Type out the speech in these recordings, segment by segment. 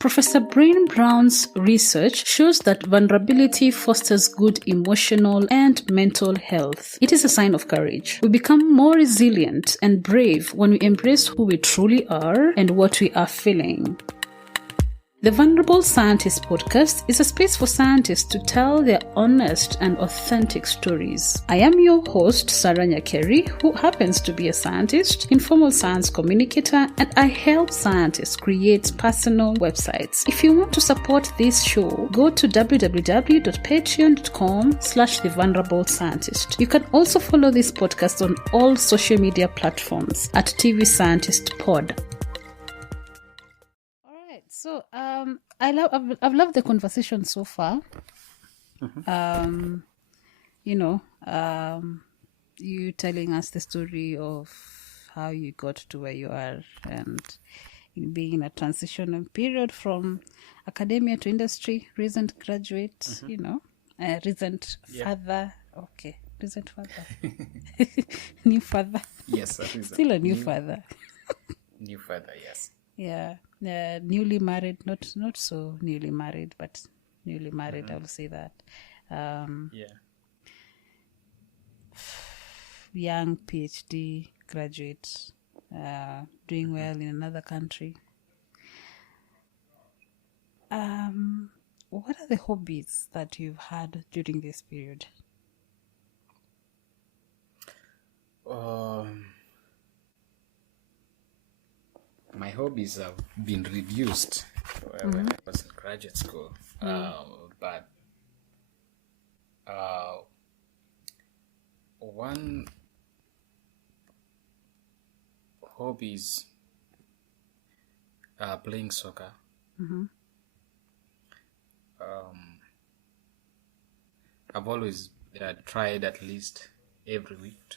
Professor Brain Brown's research shows that vulnerability fosters good emotional and mental health. It is a sign of courage. We become more resilient and brave when we embrace who we truly are and what we are feeling. The Vulnerable Scientist podcast is a space for scientists to tell their honest and authentic stories. I am your host, Sarah Kirui, who happens to be a scientist, informal science communicator, and I help scientists create personal websites. If you want to support this show, go to www.patreon.com/thevulnerable-scientist. You can also follow this podcast on all social media platforms at TV Scientist Pod. So I've loved the conversation so far. You telling us the story of how you got to where you are and being in a transitional period from academia to industry, recent graduate, recent father. Okay, recent father. New father. Yes, still a new father. New father, yes. Yeah, newly married, not so newly married, but newly married, I will say that. Young PhD graduate, doing well in another country. What are the hobbies that you've had during this period? My hobbies have been reduced when I was in graduate school, but one hobby is playing soccer. I've always tried at least every week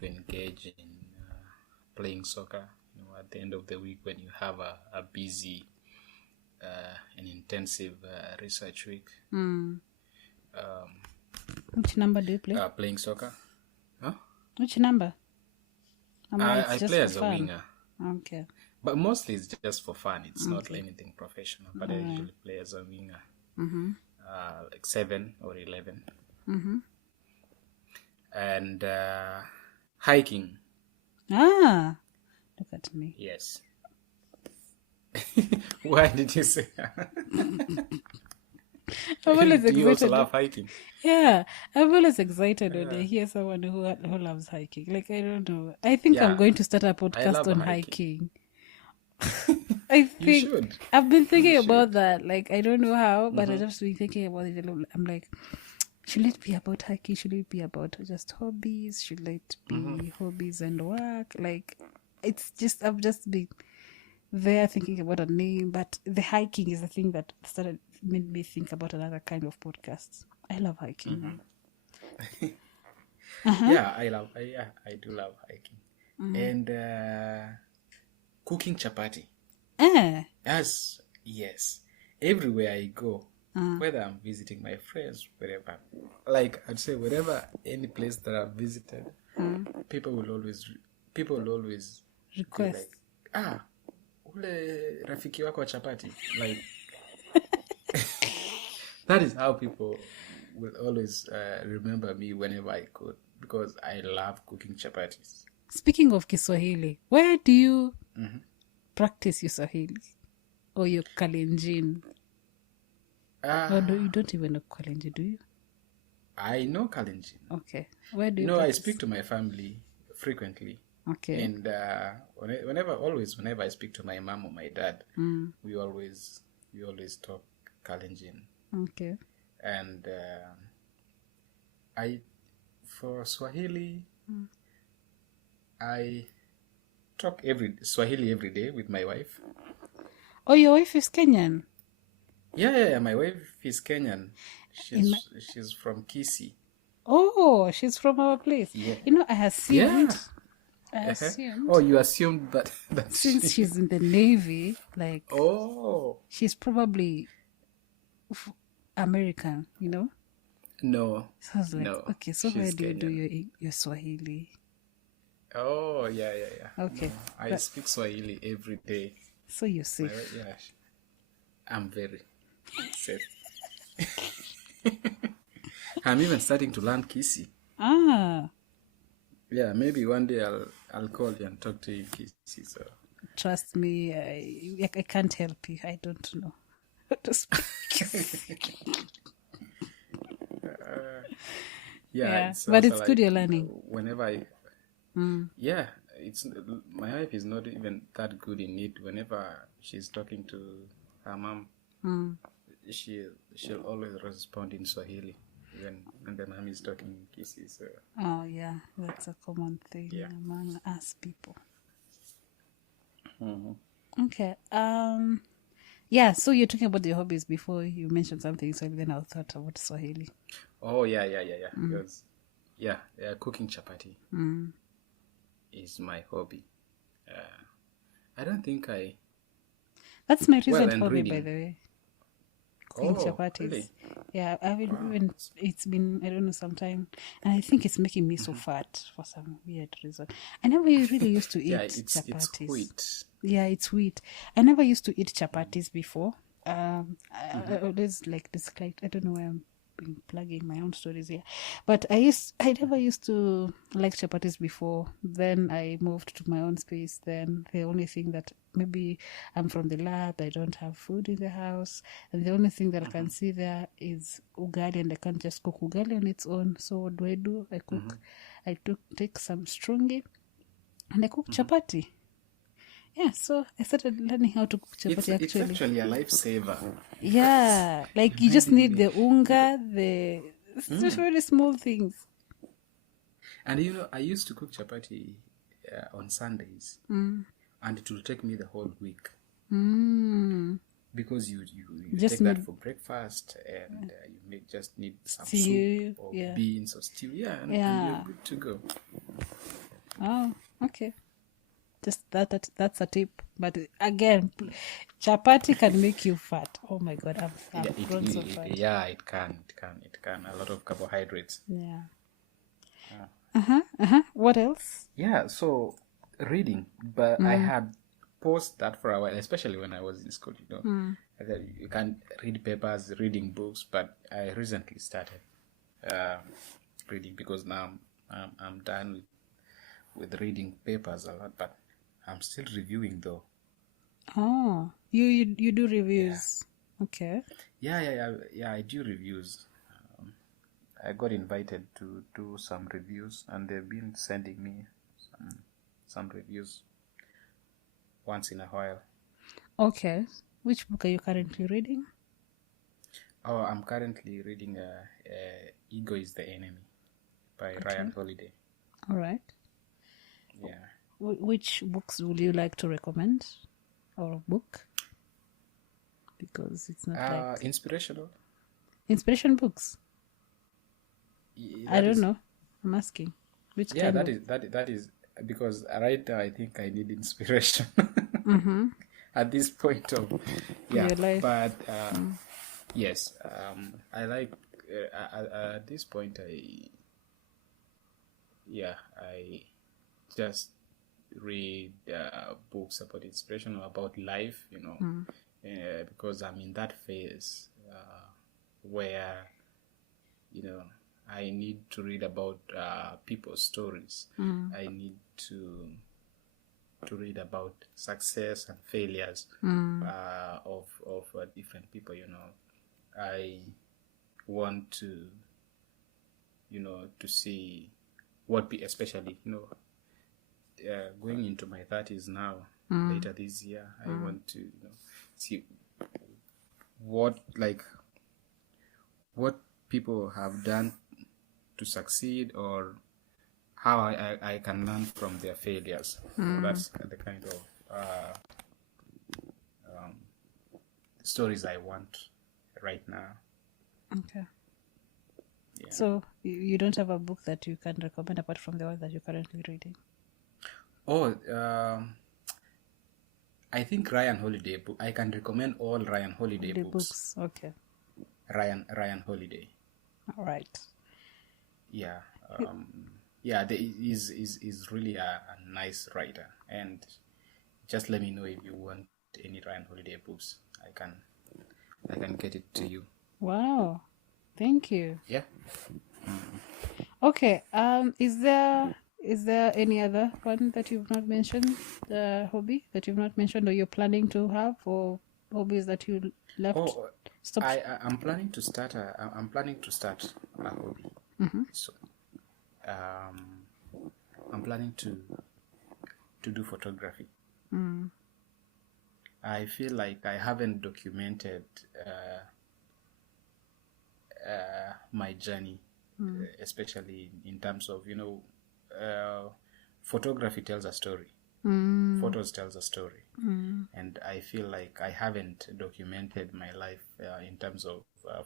to engage in playing soccer. At the end of the week, when you have a busy and intensive research week. Which number do you play? Playing soccer. Huh? Which number? I play as a winger. Okay. But mostly it's just for fun. It's not anything professional. But I usually play as a winger. Like 7 or 11. And hiking. Look at me. Yes. Why did you say that? I'm always excited. You also love hiking? Yeah, I'm always excited when I hear someone who loves hiking. Like, I don't know. I think I'm going to start a podcast on hiking. I think you should. I've been thinking about that. Like, I don't know how, but I've just been thinking about it. I'm like, should it be about hiking? Should it be about just hobbies? Should it be hobbies and work? Like, it's just, I've just been there thinking about a name, but the hiking is the thing that made me think about another kind of podcast. I love hiking. Yeah, I do love hiking. And cooking chapati. Yes. Everywhere I go, whether I'm visiting my friends, wherever, like I'd say, wherever, any place that I've visited, people will always request. Like, ule rafiki wako wa chapati. Like, that is how people will always remember me whenever I could, because I love cooking chapatis. Speaking of Kiswahili, where do you practice your Swahili or your Kalenjin? Or you don't even know Kalenjin, do you? I know Kalenjin. Okay. Where do you practice? I speak to my family frequently. Okay. And whenever I speak to my mom or my dad, we always talk Kalenjin. Okay. And for Swahili, I talk Swahili every day with my wife. Oh, your wife is Kenyan? Yeah, my wife is Kenyan. She's from Kisii. Oh, she's from our place. Yeah. I assumed. Yeah. I assumed. Oh, you assumed that since she's in the Navy, like, she's probably American, No. So I was like, okay, so where do you do your Swahili? Oh, yeah. Okay. I speak Swahili every day. So you're safe. I'm very safe. I'm even starting to learn Kisi. Ah. Yeah, maybe one day I'll call you and talk to you in Kisi. So trust me, I can't help you. I don't know how to speak. yeah, but it's like, good you're learning. Whenever yeah, it's my wife is not even that good in it. Whenever she's talking to her mom, she'll always respond in Swahili when the mom is talking in Kisi. So. Oh yeah, that's a common thing among us people. Mm-hmm. Okay. Yeah, so you're talking about your hobbies before you mentioned something, so then I thought about Swahili. Oh yeah. Because cooking chapati is my hobby. I don't think I. That's my recent and hobby, reading. by the way. Cooking chapatis. Really? Yeah, I've even it's been, I don't know, some time, and I think it's making me so fat for some weird reason. I never really used to eat chapatis. It's wheat. Yeah, it's wheat. I never used to eat chapatis before. I always like this. Like, I don't know why I'm plugging my own stories here, but I never used to like chapatis before. Then I moved to my own space. Then the only thing that, maybe I'm from the lab, I don't have food in the house, and the only thing that I can see there is ugali, and I can't just cook ugali on its own. So what do? I cook. I take some strongi, and I cook chapati. Yeah, so I started learning how to cook chapati. It's actually a lifesaver. Yeah, like you just need the unga, it's very small things. And you know, I used to cook chapati on Sundays, and it will take me the whole week. Because you just take that for breakfast, and you just need some soup or beans or stew. And you're good to go. Oh, okay. Just that's a tip. But again, chapati can make you fat. Oh my god, I've grown so fat. Yeah, it can. A lot of carbohydrates. Yeah. What else? Yeah, so reading, but I had paused that for a while, especially when I was in school. You know, you can't read papers, reading books, but I recently started reading because now I'm done with reading papers a lot, but I'm still reviewing though. Oh, you do reviews? Yeah. Okay. Yeah. I do reviews. I got invited to do some reviews, and they've been sending me some reviews once in a while. Okay. Which book are you currently reading? Oh, I'm currently reading Ego is the Enemy by Ryan Holiday. All right. Yeah. Which books would you like to recommend, or book? Because it's not like inspirational books. I don't know. I'm asking. Which kind that is because right now I think I need inspiration at this point of your life. But yes, I like at this point I just read books about inspiration or about life, you know, because I'm in that phase where, you know, I need to read about people's stories. I need to read about success and failures of different people, you know. I want to, you know, to see what especially, you know, going into my 30s now, later this year, I want to, you know, see what people have done to succeed, or how I can learn from their failures. So that's the kind of stories I want right now. Okay. Yeah. So you don't have a book that you can recommend apart from the one that you're currently reading? Oh, I think Ryan Holiday book. I can recommend all Ryan Holiday books. Okay. Ryan Holiday. All right. Yeah. Is really a nice writer, and just let me know if you want any Ryan Holiday books. I can get it to you. Wow. Thank you. Yeah. Okay. Is there any other one that you've not mentioned, the hobby that you've not mentioned, or you're planning to have, or hobbies that you left? Stop. I'm planning to start a hobby. So, I'm planning to do photography. I feel like I haven't documented my journey, especially in terms of, photography tells a story. Photos tells a story. And I feel like I haven't documented my life in terms of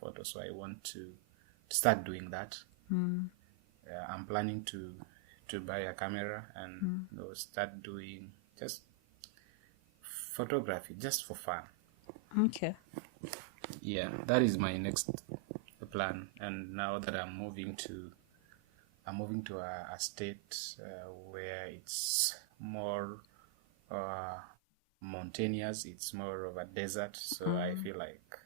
photos, so I want to start doing that. I'm planning to buy a camera and start doing just photography just for fun. Okay. Yeah, that is my next plan. And now that I'm moving to a state where it's more mountainous, it's more of a desert, so I feel like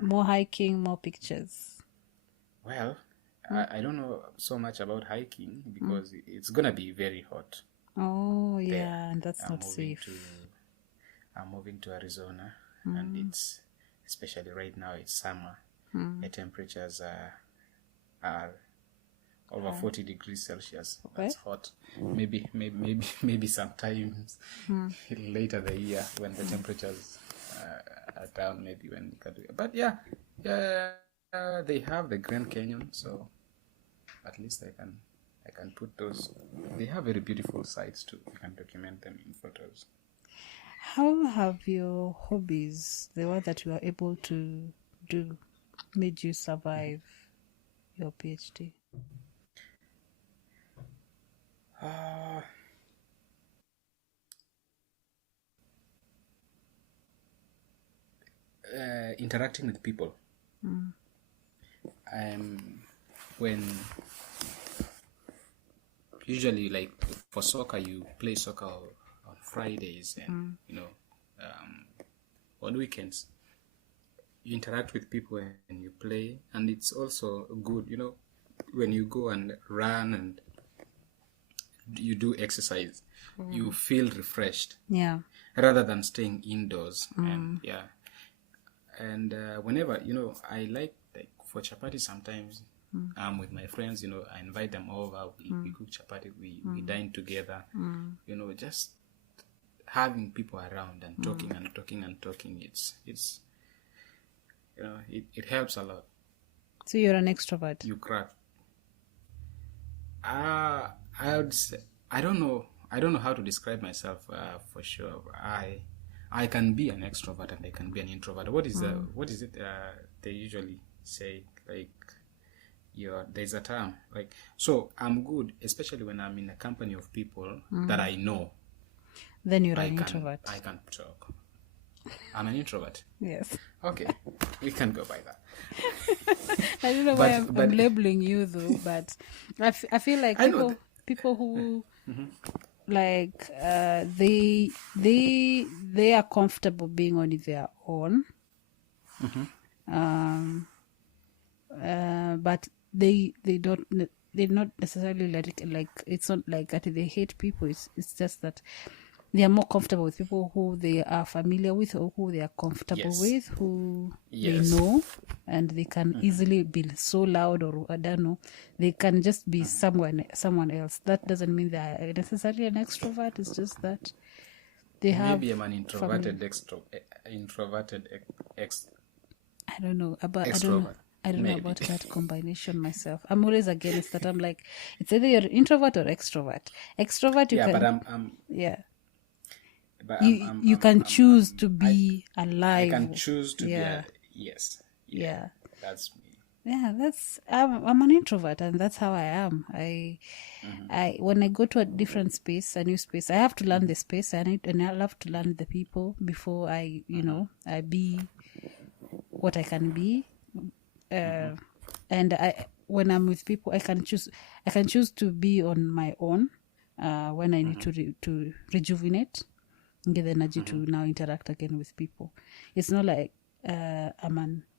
more hiking, more pictures. Well, I don't know so much about hiking because it's gonna be very hot. Oh yeah, and that's not safe. I'm moving to Arizona, and it's, especially right now, it's summer. The temperatures are over 40 degrees Celsius. That's hot. Maybe sometimes later the year when the temperatures are down, maybe when we can do it. But yeah, they have the Grand Canyon, so at least I can put those. They have very beautiful sites too. You can document them in photos. How have your hobbies, the one that you are able to do, made you survive your PhD? Interacting with people. When usually, like for soccer, you play soccer on Fridays, and on weekends you interact with people and you play, and it's also good, when you go and run and you do exercise, you feel refreshed, rather than staying indoors. And whenever, I like for chapati, sometimes I'm with my friends, I invite them over, we cook chapati, we dine together, just having people around and talking and talking and talking, it's it helps a lot. So you're an extrovert? You crack. I would say, I don't know how to describe myself for sure. I can be an extrovert and I can be an introvert. What is it they usually say, like, there's a term, like, so I'm good, especially when I'm in a company of people that I know. Then you're an introvert. I can talk. I'm an introvert. Yes. Okay, we can go by that. I don't know why I'm labeling you though, but I feel like people who like they are comfortable being on their own, but they're not necessarily like it's not like that they hate people. It's just that they are more comfortable with people who they are familiar with or who they are comfortable with, who they know, and they can easily be so loud, or I don't know, they can just be someone else. That doesn't mean they are necessarily an extrovert. It's just that they have. Maybe I'm an introverted I don't know about extrovert. I don't know about that combination myself. I'm always against that. I'm like, it's either you're introvert or extrovert. Extrovert, you can. But I'm But you can choose to be alive. I can choose to be yes. Yeah. That's me. Yeah, I'm an introvert, and that's how I am. I when I go to a different space, a new space, I have to learn the space, and I love to learn the people before I I be what I can be. And when I'm with people, I can choose to be on my own when I need to rejuvenate and get the energy to now interact again with people. It's not like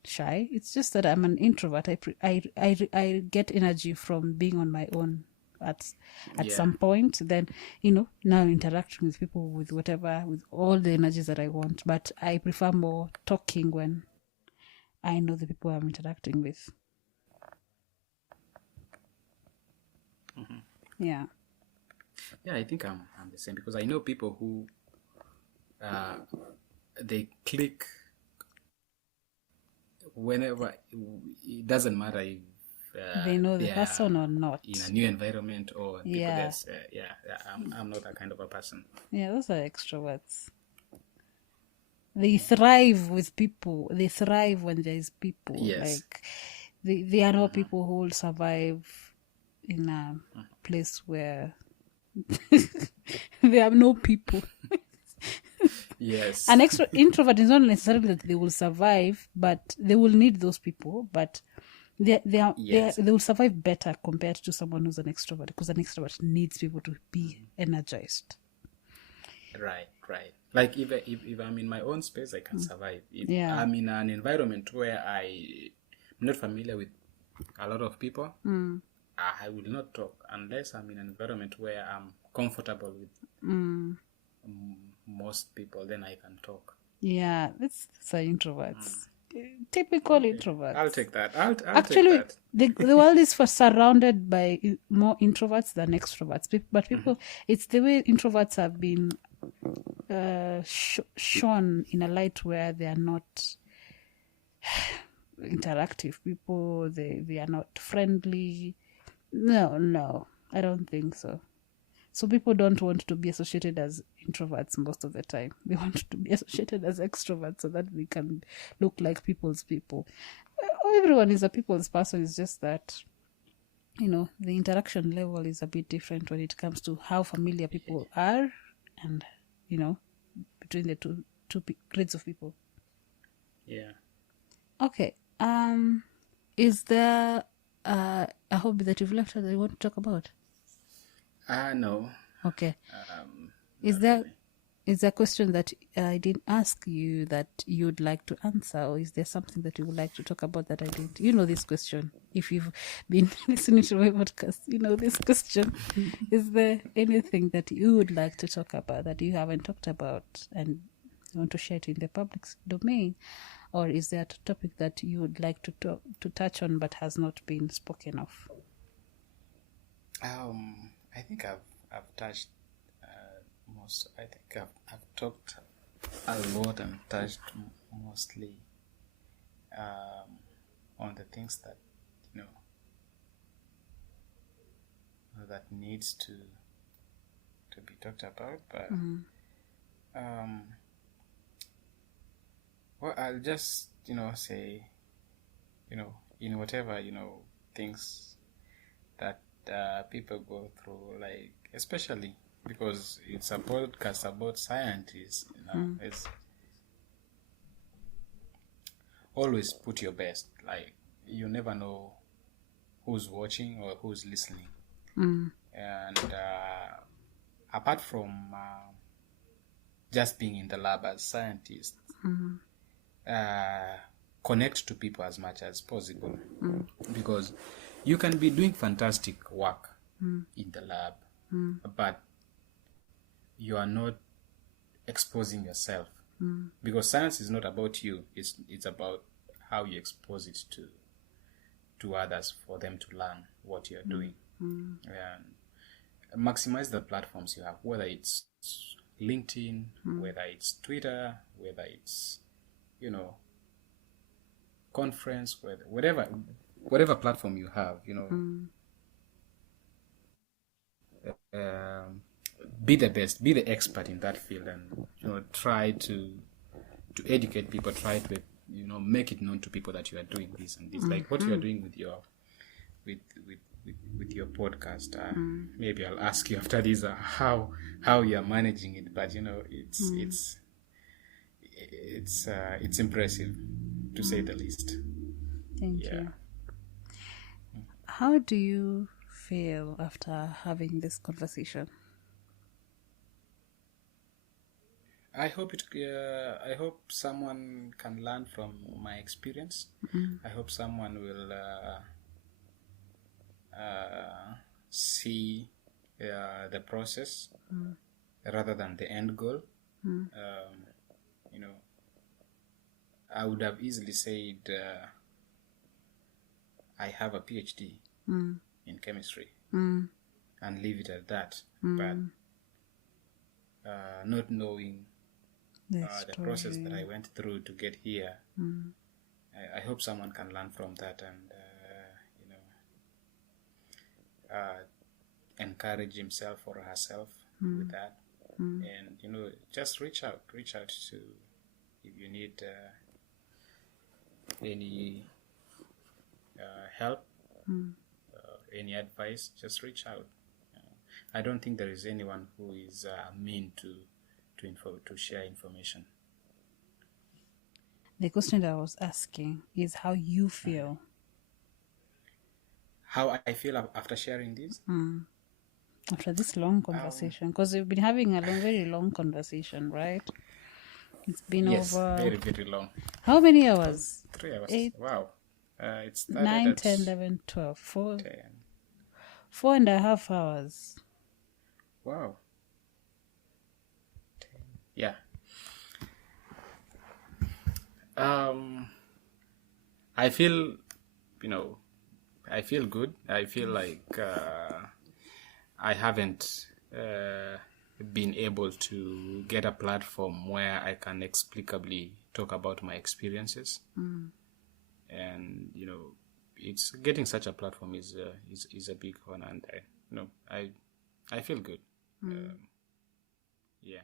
shy. It's just that I'm an introvert. I get energy from being on my own at some point. Then, now interacting with people with all the energies that I want. But I prefer more talking when I know the people I'm interacting with. Yeah. Yeah, I think I'm the same, because I know people who they click whenever. It doesn't matter if they know the person or not, in a new environment or people I'm not that kind of a person. Yeah, those are extroverts. They thrive with people. They thrive when there is people. Yes. Like they are not people who will survive in a place where there are no people. Yes. An introvert is not necessarily that they will survive, but they will need those people. But they will survive better compared to someone who's an extrovert, because an extrovert needs people to be energized. Right. Like if I'm in my own space, I can survive. If I'm in an environment where I'm not familiar with a lot of people, I will not talk unless I'm in an environment where I'm comfortable with most people. Then I can talk. Yeah, that's introverts. Typical introverts. I'll take that. Actually, take that. the world is surrounded by more introverts than extroverts. But people, it's the way introverts have been shown in a light where they are not interactive people. They are not friendly. No, I don't think so. So people don't want to be associated as introverts most of the time. They want to be associated as extroverts so that they can look like people's people. Everyone is a people's person. It's just that, the interaction level is a bit different when it comes to how familiar people are and, between the two grades of people. Yeah. Okay. Is there a hobby that you've left that you want to talk about? No. Okay. Is there a question that I didn't ask you that you'd like to answer, or is there something that you would like to talk about that I didn't? You know this question. If you've been listening to my podcast, you know this question. Is there anything that you would like to talk about that you haven't talked about and you want to share it in the public domain? Or is there a topic that you would like to touch on but has not been spoken of? I think I've touched most. I think I've talked a lot and touched mostly on the things that that needs to be talked about. But well, I'll just say in whatever things that people go through, like especially because it's a podcast about scientists, it's always put your best. Like, you never know who's watching or who's listening. And apart from just being in the lab as scientists, connect to people as much as possible, because you can be doing fantastic work in the lab, but you are not exposing yourself, because science is not about you. It's about how you expose it to others for them to learn what you're doing. And maximize the platforms you have, whether it's LinkedIn, whether it's Twitter, whether it's conference, whatever platform you have, be the best, be the expert in that field, and try to educate people, try to make it known to people that you are doing this and this, like what you are doing with your with your podcast. Maybe I'll ask you after this how you are managing it, but it's impressive, to say the least. Thank you. How do you feel after having this conversation? I hope I hope someone can learn from my experience. I hope someone will see the process rather than the end goal. You know, I would have easily said I have a PhD in chemistry and leave it at that. But not knowing the process that I went through to get here, I hope someone can learn from that and encourage himself or herself with that. And just reach out to, if you need any help, any advice, just reach out. I don't think there is anyone who is mean to share information. The question that I was asking is how you feel. How I feel after sharing this? After this long conversation, because we've been having a very long conversation, right? It's been over... very, very long. How many hours? 3 hours. 8. Wow. It started 9, at 10, 11, 12. 4, 10. 4.5 hours. Wow. 10. Yeah. I feel, I feel good. I feel like I haven't been able to get a platform where I can explicably talk about my experiences. And it's getting such a platform is a big honor, and I feel good. Yeah.